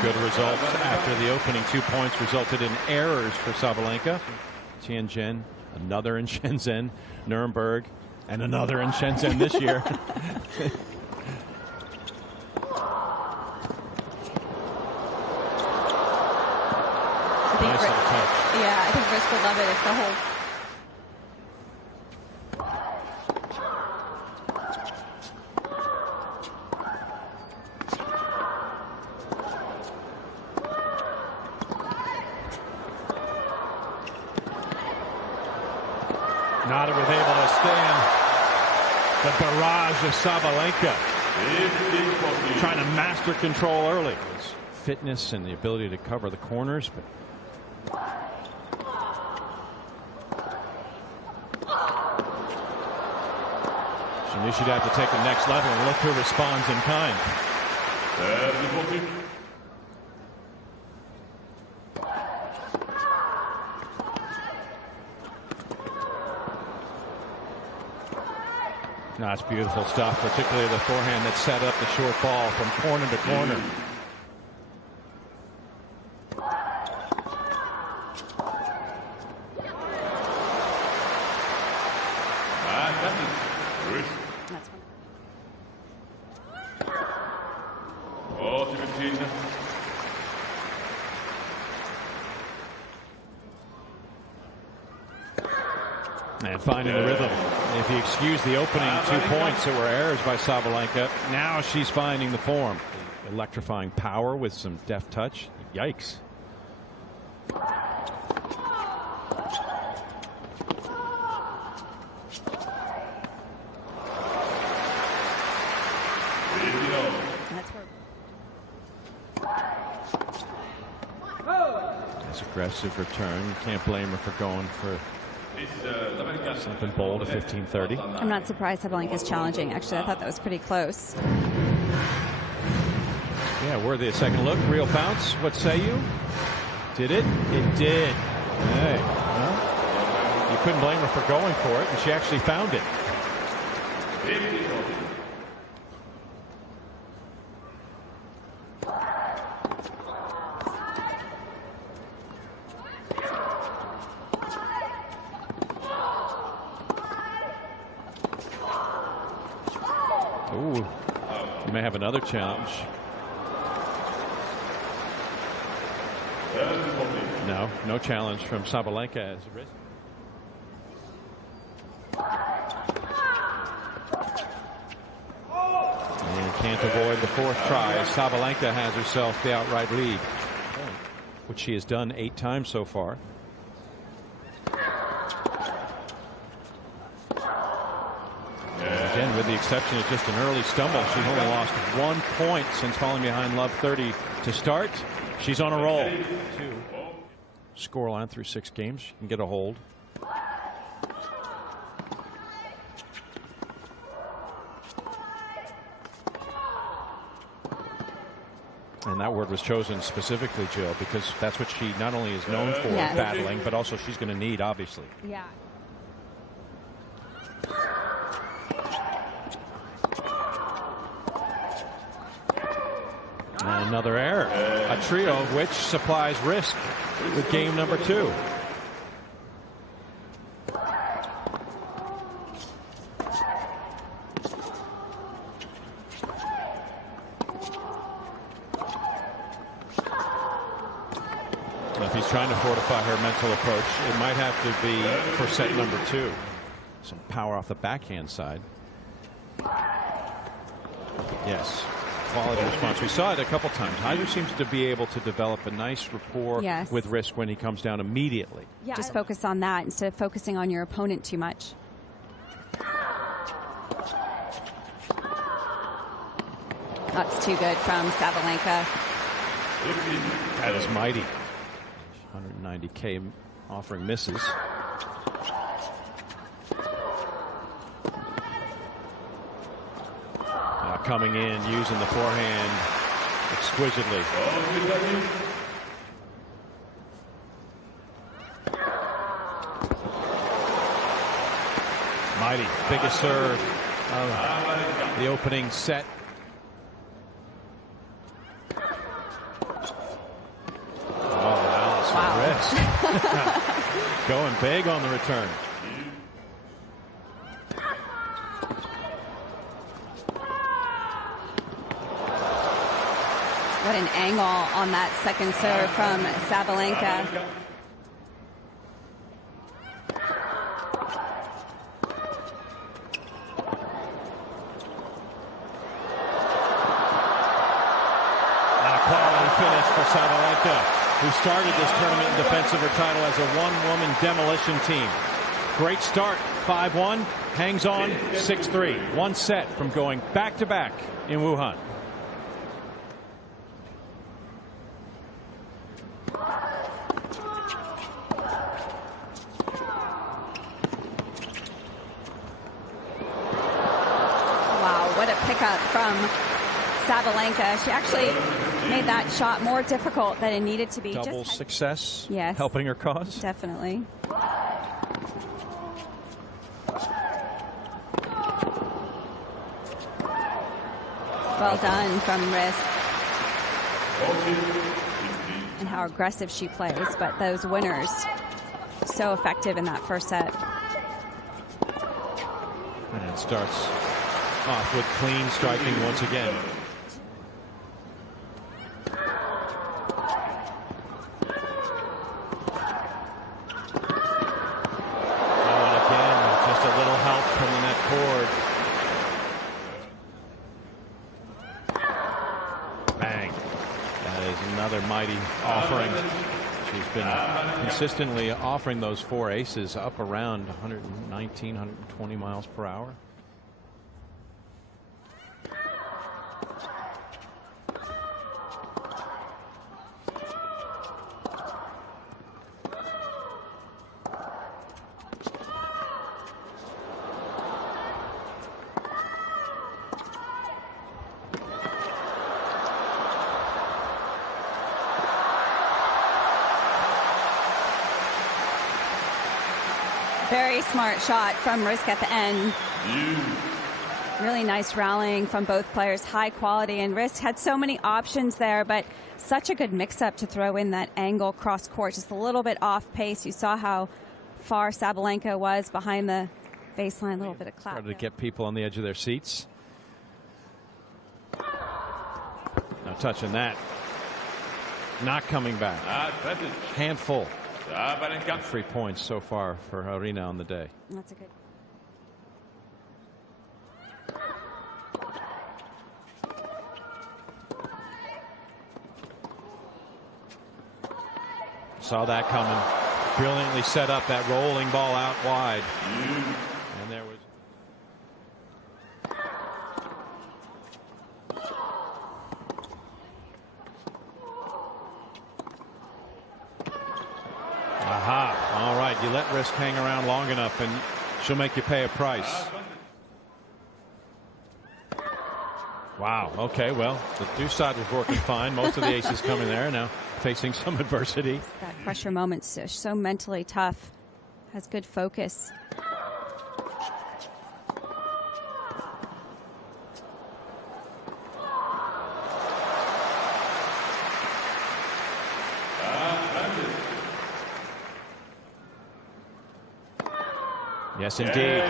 Good results after the opening 2 points resulted in errors for Sabalenka. Tianjin, another in Shenzhen, Nuremberg, and another in Shenzhen this year. Nice little touch. Yeah, I think Riske would love it if the whole. Not able to stand the barrage of Sabalenka. Trying to master control early. His fitness and the ability to cover the corners, but she knew she'd have to take the next level, and look who responds in kind. No, it's beautiful stuff, particularly the forehand that set up the short ball from corner to corner. That's one. And finding the rhythm. If you excuse the opening 2 points that were errors by Sabalenka, now she's finding the form. Electrifying power with some deft touch. Yikes. That's where. Nice aggressive return. You can't blame her for going for something bold at 15-30. I'm not surprised Sabalenka is challenging. Actually, I thought that was pretty close. Yeah, worthy a second look. Real bounce. What say you? Did it? It did. Hey, well, you couldn't blame her for going for it, and she actually found it. Ooh, you may have another challenge. No, no challenge from Sabalenka as a risk. And can't avoid the fourth try as Sabalenka has herself the outright lead, which she has done 8 times so far. Again, with the exception of just an early stumble, she's only lost 1 point since falling behind love 30 to start. She's on a roll. Scoreline through 6 games. She can get a hold. And that word was chosen specifically, Jill, because that's what she not only is known for, yes, battling, but also she's going to need, obviously. Yeah. And another error. A trio of which supplies risk with game number 2. If he's trying to fortify her mental approach, it might have to be for set number 2. Some power off the backhand side. Yes. Quality response. We saw it a couple times. Hyder seems to be able to develop a nice rapport with Riske when he comes down immediately. Yeah, just focus on that instead of focusing on your opponent too much. That's too good from Sabalenka. That is mighty. 190K offering misses. Coming in, using the forehand exquisitely. biggest serve of the opening set. Oh, Alison Riske. Going big on the return. What an angle on that second serve from Sabalenka. And a quality finish for Sabalenka, who started this tournament in defense of her title as a one-woman demolition team. Great start, 5-1, hangs on, 6-3. One set from going back-to-back in Wuhan. What a pickup from Sabalenka. She actually made that shot more difficult than it needed to be. Double success, yes, helping her cause. Definitely. Well done from Riske. And how aggressive she plays, but those winners so effective in that first set. And it starts off with clean striking once again. Oh, and again, just a little help from the net cord. Bang. That is another mighty offering. She's been consistently offering those four aces up around 119, 120 miles per hour. Very smart shot from Riske at the end. Really nice rallying from both players, high quality, and Riske had so many options there, but such a good mix-up to throw in that angle cross court, just a little bit off pace. You saw how far Sabalenka was behind the baseline, a little bit of clap. Started to get people on the edge of their seats. No touching that. Not coming back. Handful. 3 points so far for Aryna on the day. That's a good. Saw that coming. Brilliantly set up that rolling ball out wide. And there was. Aha. All right. You let Riske hang around long enough and she'll make you pay a price. Wow. Okay. Well, the deuce side was working fine. Most of the aces coming there. Now facing some adversity. That pressure moment, so mentally tough. Has good focus. Yes, indeed.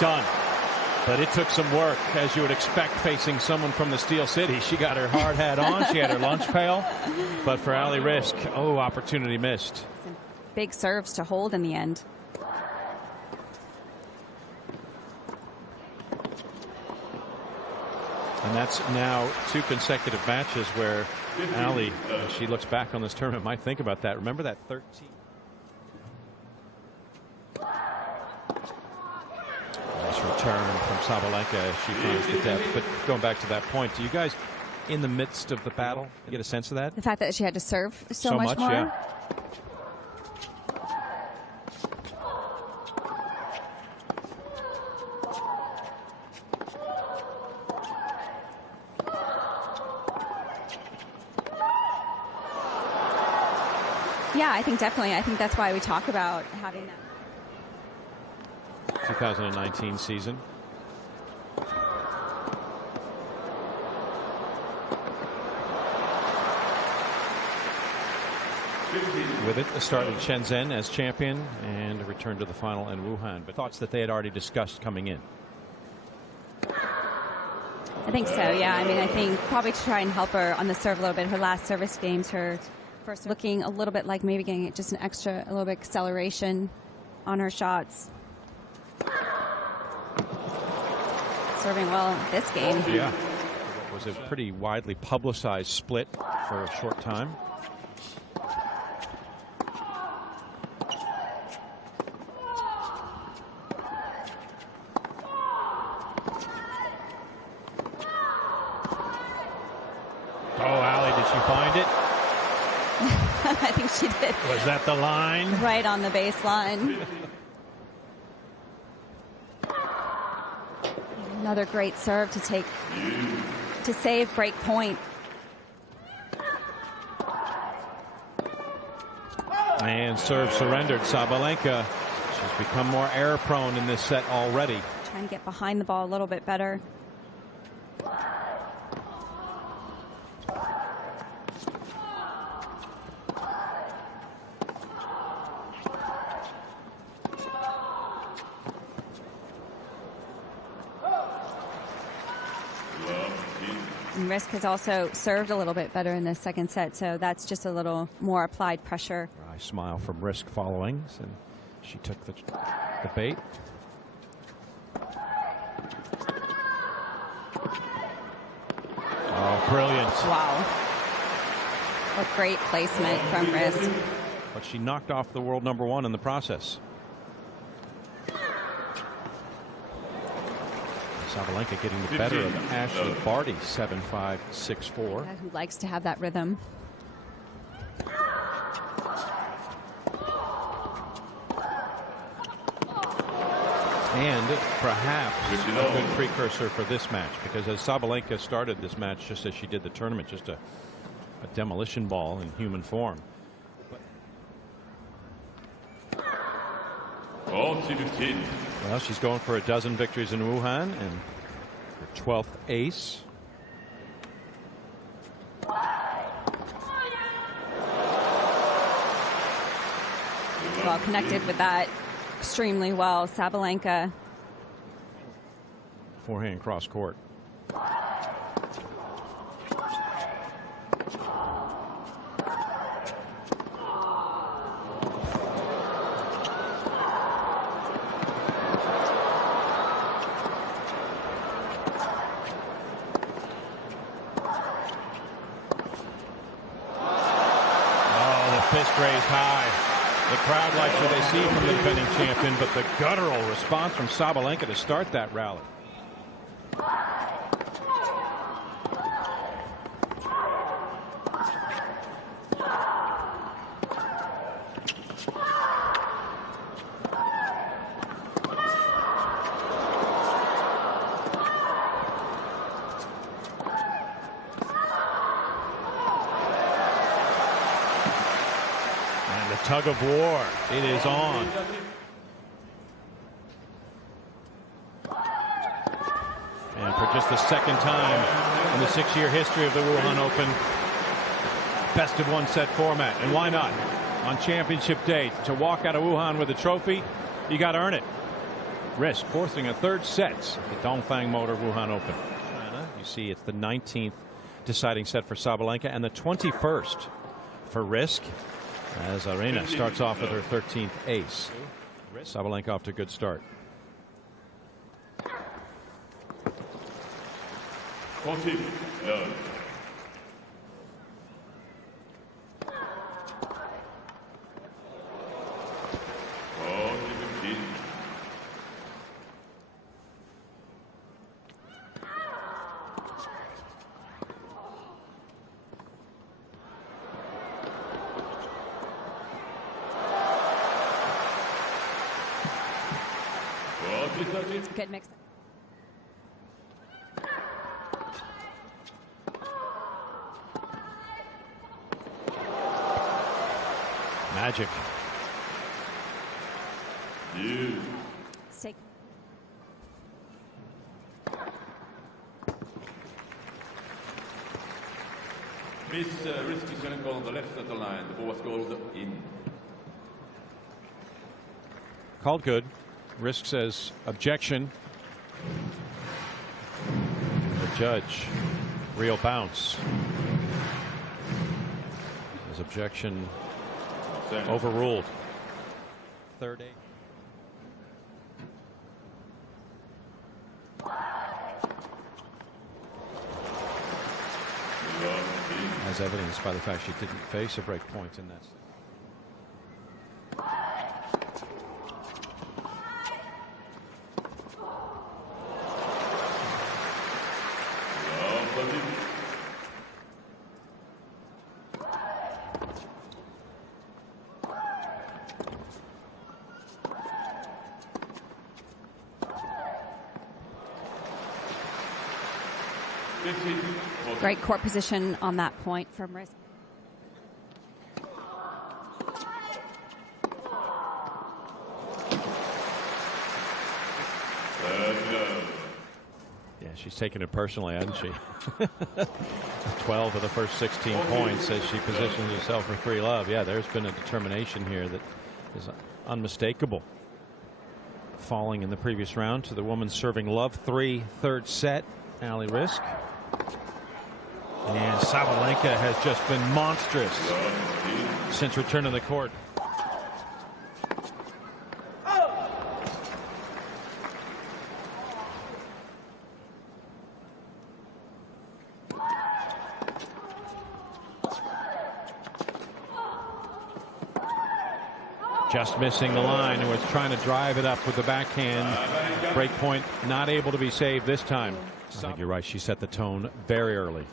Done. But it took some work, as you would expect, facing someone from the Steel City. She got her hard hat on. She had her lunch pail. But for Aryna Riske, oh, opportunity missed. Some big serves to hold in the end. And that's now 2 consecutive matches where Aly, as she looks back on this tournament, might think about that. Remember that 13? Nice return from Sabalenka as she finds the depth. But going back to that point, do you guys, in the midst of the battle, get a sense of that? The fact that she had to serve so much more? Yeah. Yeah, I think definitely. I think that's why we talk about having that. To 2019 season. With it, a start in Shenzhen as champion and a return to the final in Wuhan. But thoughts that they had already discussed coming in. I think so, yeah. I mean, I think probably to try and help her on the serve a little bit. Her last service games, her first looking a little bit like maybe getting just a little bit acceleration on her shots. Serving well this game. Yeah. It was a pretty widely publicized split for a short time. Find it? I think she did. Was that the line? Right on the baseline. Another great serve to save break point. And serve surrendered. Sabalenka, she's become more error prone in this set already. Trying to get behind the ball a little bit better. And Riske has also served a little bit better in the second set, so that's just a little more applied pressure. I smile from Riske following, and she took the bait. Oh, brilliant. Wow. What great placement from Riske. But she knocked off the world #1 in the process. Sabalenka getting the better of Ashley Barty, 7-5, 6-4. Who likes to have that rhythm. And perhaps a good precursor for this match, because as Sabalenka started this match, just as she did the tournament, just a demolition ball in human form. Well, she's going for a dozen victories in Wuhan and her 12th ace. Well connected with that extremely well. Sabalenka. Forehand cross court. Fist raised high. The crowd likes what they see from the defending champion, but the guttural response from Sabalenka to start that rally. Tug of war. It is on. And for just the second time in the 6-year history of the Wuhan Open, best of 1 set format. And why not? On championship day, to walk out of Wuhan with a trophy, you got to earn it. Riske forcing a 3rd set at the Dongfeng Motor Wuhan Open. You see it's the 19th deciding set for Sabalenka and the 21st for Riske, as Aryna starts off with her 13th ace. Sabalenka off to a good start. Good mix. Magic. Stay. Miss Riske is going to go on the left center line. The ball was called in. Called good. Riske says objection. The judge, real bounce. His objection overruled. Third eight. As evidenced by the fact she didn't face a break point in that. Great court position on that point from Riske. Yeah, she's taken it personally, hasn't she? 12 of the first 16 points as she positions herself for free love. Yeah, there's been a determination here that is unmistakable. Falling in the previous round to the woman serving love 3, third set, Aryna Riske. And Sabalenka has just been monstrous since returning to the court. Just missing the line and was trying to drive it up with the backhand. Break point not able to be saved this time. I think you're right. She set the tone very early.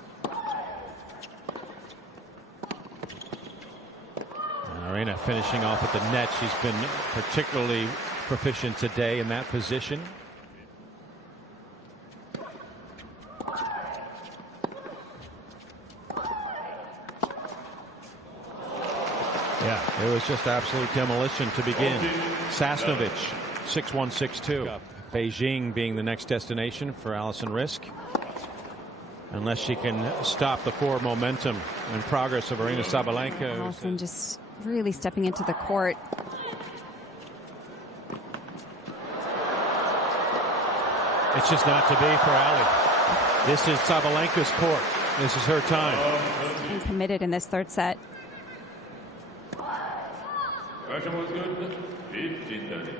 Aryna finishing off at the net. She's been particularly proficient today in that position. Yeah, it was just absolute demolition to begin. Sasnovich, 6-1, 6-2. Beijing being the next destination for Alison Riske. Unless she can stop the forward momentum and progress of Aryna Sabalenka. Alison just really stepping into the court. It's just not to be for Ali. This is Sabalenka's court. This is her time. She's committed in this third set. First one was good. 15-30.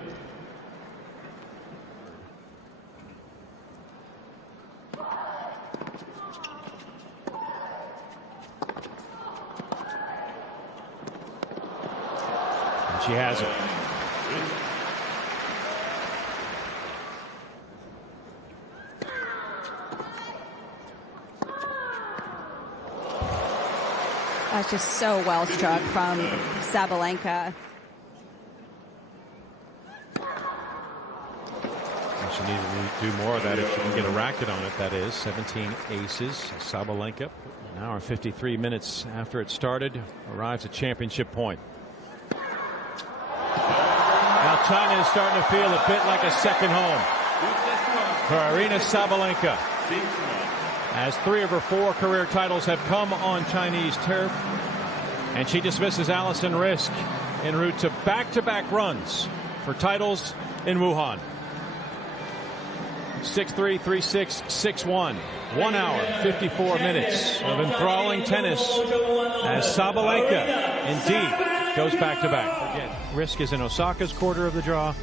She has it. That's just so well struck from Sabalenka. She needs to do more of that if she can get a racket on it, that is. 17 aces. Sabalenka, an hour and 53 minutes after it started, arrives at championship point. Now China is starting to feel a bit like a second home for Aryna Sabalenka, as 3 of her 4 career titles have come on Chinese turf, and she dismisses Alison Riske en route to back-to-back runs for titles in Wuhan. 6-3, 3-6, 6-1. 1 hour, 54 minutes of enthralling tennis as Sabalenka indeed goes back-to-back. Again, Riske is in Osaka's quarter of the draw,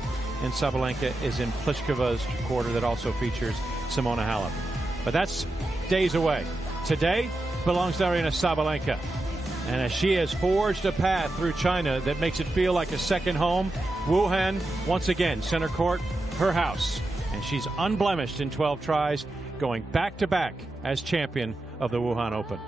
and Sabalenka is in Pliskova's quarter that also features Simona Halep. But that's days away. Today belongs to Aryna Sabalenka. And as she has forged a path through China that makes it feel like a second home, Wuhan, once again, center court, her house. And she's unblemished in 12 tries, going back-to-back as champion of the Wuhan Open.